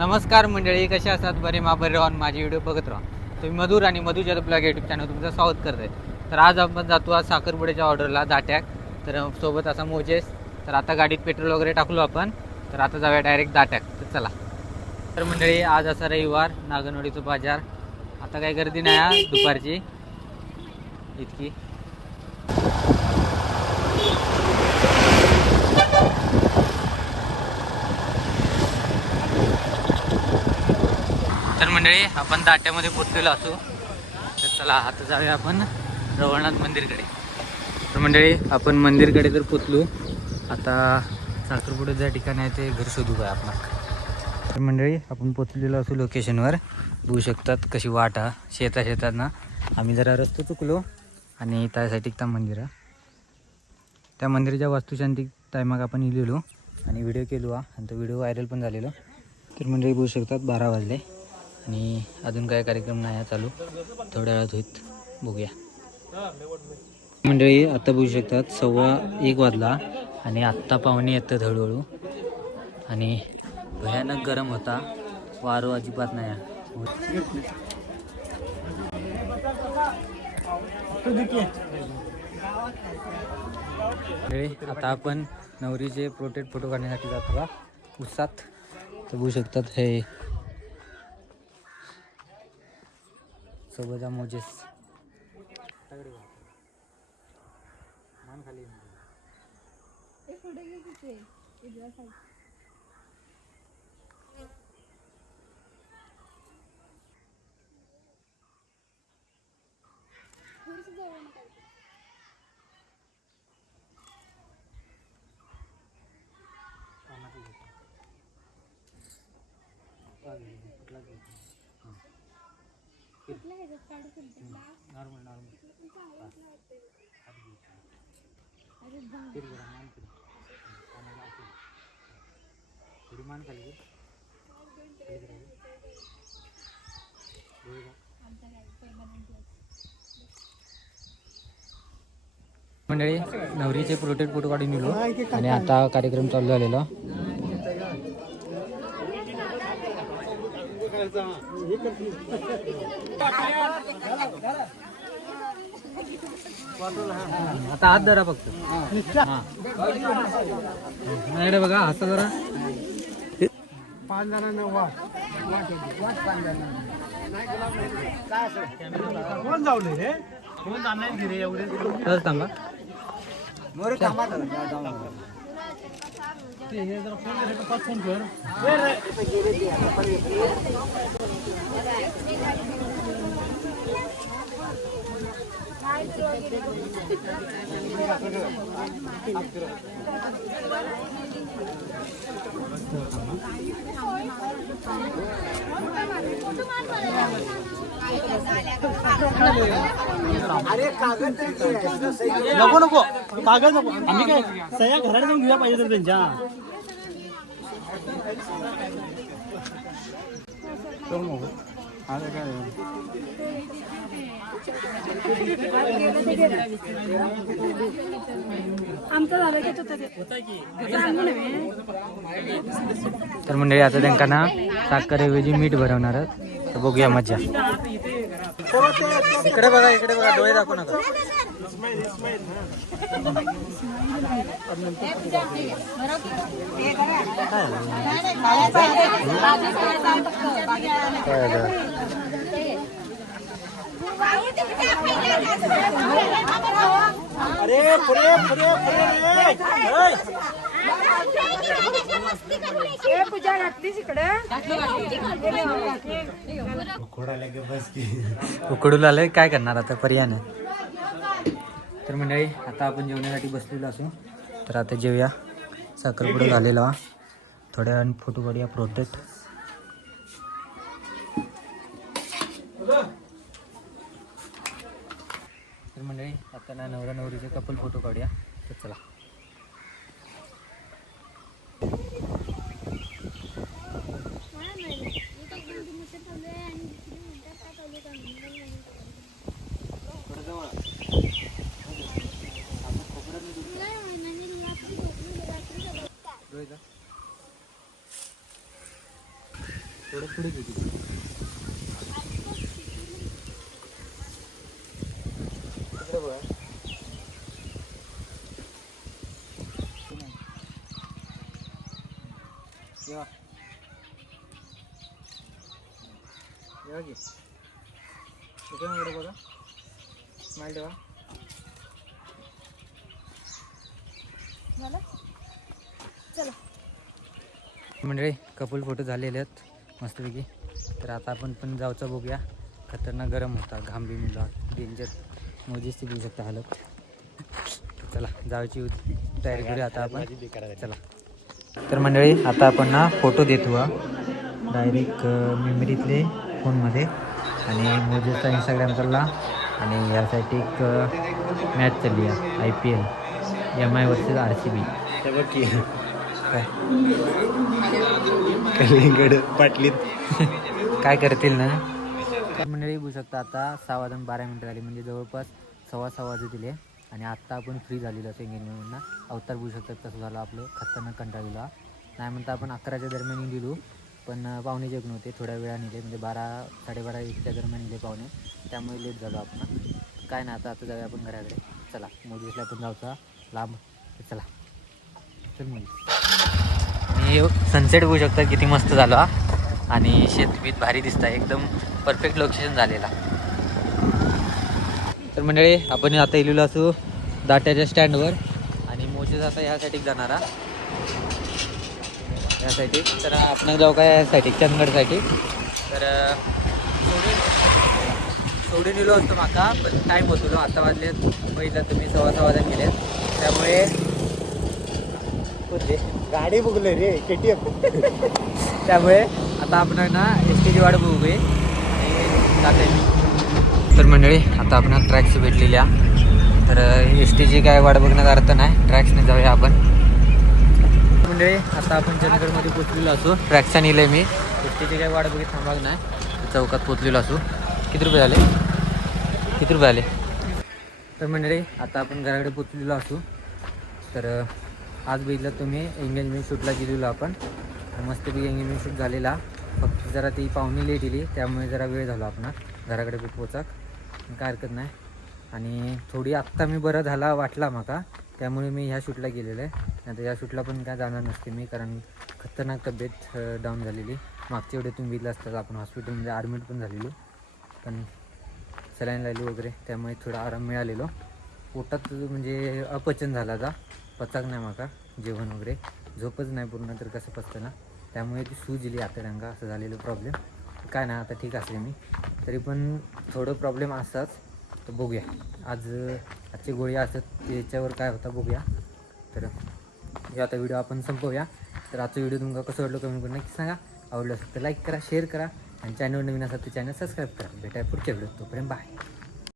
नमस्कार मंडळी, कसे असतात? बरे बरे राहून माझी व्हिडिओ बघत राहा. तुम्ही मधुर आणि मधुच्या ब्लॉग यूट्यूब चॅनल तुमचं स्वागत करत आहे. तर आज आपण जातो आज साखरपुड्याच्या ऑर्डरला दाट्याक. तर सोबत असा मोजेस. तर आता गाडीत पेट्रोल वगैरे टाकलो आपण. तर आता जाऊया डायरेक्ट दाट्याक. तर चला. तर मंडळी आज असा रविवार, नागनवडीचं बाजार. आता काही गर्दी नाही आहे दुपारची इतकी. तर मंडळी आपण दाट्यामध्ये पोचलेलो असू. तर चला आता जाऊया आपण रवळनाथ मंदिरकडे. तर मंडळी आपण मंदिरकडे तर पोचलो. आता साखरपुडे ज्या ठिकाणी आहे ते घर शोधू काय आपण. तर मंडळी आपण पोचलेलो असू लोकेशनवर. बघू शकतात कशी वाट हा शेतात ना. आम्ही जरा रस्ता चुकलो आणि त्यासाठी त्या मंदिर आहे. त्या मंदिराच्या वास्तुशांती टायमाक आपण इलेलो आणि व्हिडिओ केलो हा. आणि तो व्हिडिओ व्हायरल पण झालेलो. तर मंडळी बघू शकतात 12 वाजले आणि अजून काय कार्यक्रम नाही आहे चालू. थोड्या वेळात होईत, बघूया. मंडळी आता बघू शकतात 1:15 वाजला आणि आत्ता पाहुणे येतात हळूहळू. आणि भयानक गरम होता, वारं अजिबात नाही आहे. आता आपण नवरीचे प्रोटेक्ट फोटो काढण्यासाठी जातो का उसात. तर बघू शकतात हे सोबत मोजेस. मंडळी नवरीचे प्रोटेक्ट फोटो काढून निघलो आणि आता कार्यक्रम चालू झालेला. आता हात धरा फक्त. नाही रे बघा हात जरा. 5 जणांना वाट कोण जाऊन रे कोण जाणार रे एवढे तर थांबा. मोरे थांबा ते हे जरा फोन कर. अरे कागद नको नको कागद नको. आम्ही काय सह्या घरात जाऊन घेऊया पाहिजे तर त्यांच्या. तर मंडळी आता त्यांना ना साखरेऐवजी मीठ भरवणार आहेत. तर बघूया मजा. इकडे बघा डोळे दाखवू नका. अरे पुरे पुरे पुरे पूजा घातलीस इकडे. उकडून आलंय, काय करणार आता, पर्याय नाही. तर मंडळी आता आपण जेवण्यासाठी बसलेलो असू. तर आता जेवूया. साखरपुडा झालेला. थोड्या वेळाने फोटो काढूया प्रोटेक्ट. तर मंडळी आता ना नवरा नवरीचे कपल फोटो काढूया. तर चला. थोडं पुढे घेते. तिकडे बघा. येवा येवा की इकडे बघा. स्माइल ठेवा. मंडळी कपल फोटो झालेले आहेत मस्तपैकी. तर आता आपण पण जाऊचं बघूया. खतरनाक गरम होता, घाम बी मिळाला, डेंजर मोजीच ती बघू शकता हालत. चला जायची तयारी करूया आता आपण. चला तर मंडळी आता आपण ना फोटो देतो डायरेक्ट मेमरीतले फोनमध्ये. आणि मोजेसचा इंस्टाग्राम चालला आणि यासाठी एक मॅच चालली आहे IPL MI वर्सेस RCB. काय कलिंगड पाटलीत काय करतील ना मंडळी बघू शकता. आता 6:12 झाली, म्हणजे जवळपास 6:15 वाजत दिले. आणि आत्ता आपण फ्री झालेलो असं एंगेजमेंटना. अवतार बघू शकतात कसं झालं आपलं. खतरनाक कंटाळलेला नाही म्हणता आपण 11च्या दरम्यान दिलो, पण पाहुणे जेवण नव्हते, थोड्या वेळा निघले, म्हणजे 12, 12:30, 1च्या दरम्यान निघले पाहुणे, त्यामुळे लेट झालो आपण. काय ना आता जाऊया आपण घराकडे. चला मोदीसला पण जाऊचा लांब. चला चल मोदी. आणि सनसेट बघू शकता किती मस्त झाला. आणि शेतबीत भारी दिसत आहे, एकदम परफेक्ट लोकेशन झालेला. तर मंडळी आपण आता इलेलो असू दाट्याच्या स्टँडवर. आणि मोजेस आता ह्यासाठी जाणारा यासाठी. तर आपण जाऊ काय यासाठी चंदगडसाठी. तर सोडून इलो असतो माका, पण टाईम होतो. आता वाजले पहिला तुम्ही 6:15 वाजता गेले, त्यामुळे होते गाडी बघले रे KTM. त्यामुळे आता आपण ना STची वाट बघूया आणि जाते. तर मंडळी आता आपण ट्रॅक्स भेटलेल्या. तर STची काय वाट बघण्यात अर्थ नाही, ट्रॅक्सने जाऊया आपण. मंडळी आता आपण चंदगडमध्ये पोचलेलो असो. ट्रॅक्सचा नेलं आहे मी. STची काय वाट बघित थांबाग नाही, चौकात पोचलेलो असो. किती रुपये झाले? किती रुपये आले? तर मंडळी आता आपण घराकडे पोचलेलो असू. तर आज बघितलं तुम्ही एंगेजमेंट शूटला गेलेलो आपण. मस्तपैकी एंगेजमेंट शूट झालेला. फक्त जरा ती पाहुणी लेट येली, त्यामुळे जरा वेळ झाला आपण घराकडे पोचाक. काय हरकत नाही. आणि थोडी आत्ता मी बरं झाला वाटला माका, त्यामुळे मी ह्या शूटला गेलेलं आहे. नंतर या शूटला पण काय जाणार नसते मी, कारण खतरनाक तब्येत डाऊन झालेली. मागच्या वेळी तुम्ही बघितलं असतात आपण हॉस्पिटलमध्ये ॲडमिट पण झालेलो, पण सलाईन लावली वगैरे, त्यामुळे थोडा आराम मिळालेलो. पोटात म्हणजे अपचन झाला जा, पचाक नाही माका जेवण वगैरे, झोपच नाही पूर्ण, तर कसं पचतं ना, त्यामुळे ती सूज दिली आतड्यांगा असं झालेलं प्रॉब्लेम. काय ना आता ठीक असले मी, तरी पण थोडं प्रॉब्लेम असताच. तर बघूया आजची गोळी असतात त्याच्यावर काय होता बघूया. तर हे आता व्हिडिओ आपण संपवूया. तर आजचा व्हिडिओ तुम्हाला कसं वाटलं कमेंट करून नक्की सांगा. आवडलं असेल तर लाईक करा, शेअर करा, आणि चॅनल नवीन असेल तर चॅनल सबस्क्राईब करा. भेटाय पुढच्या व्हिडिओ, तोपर्यंत बाय.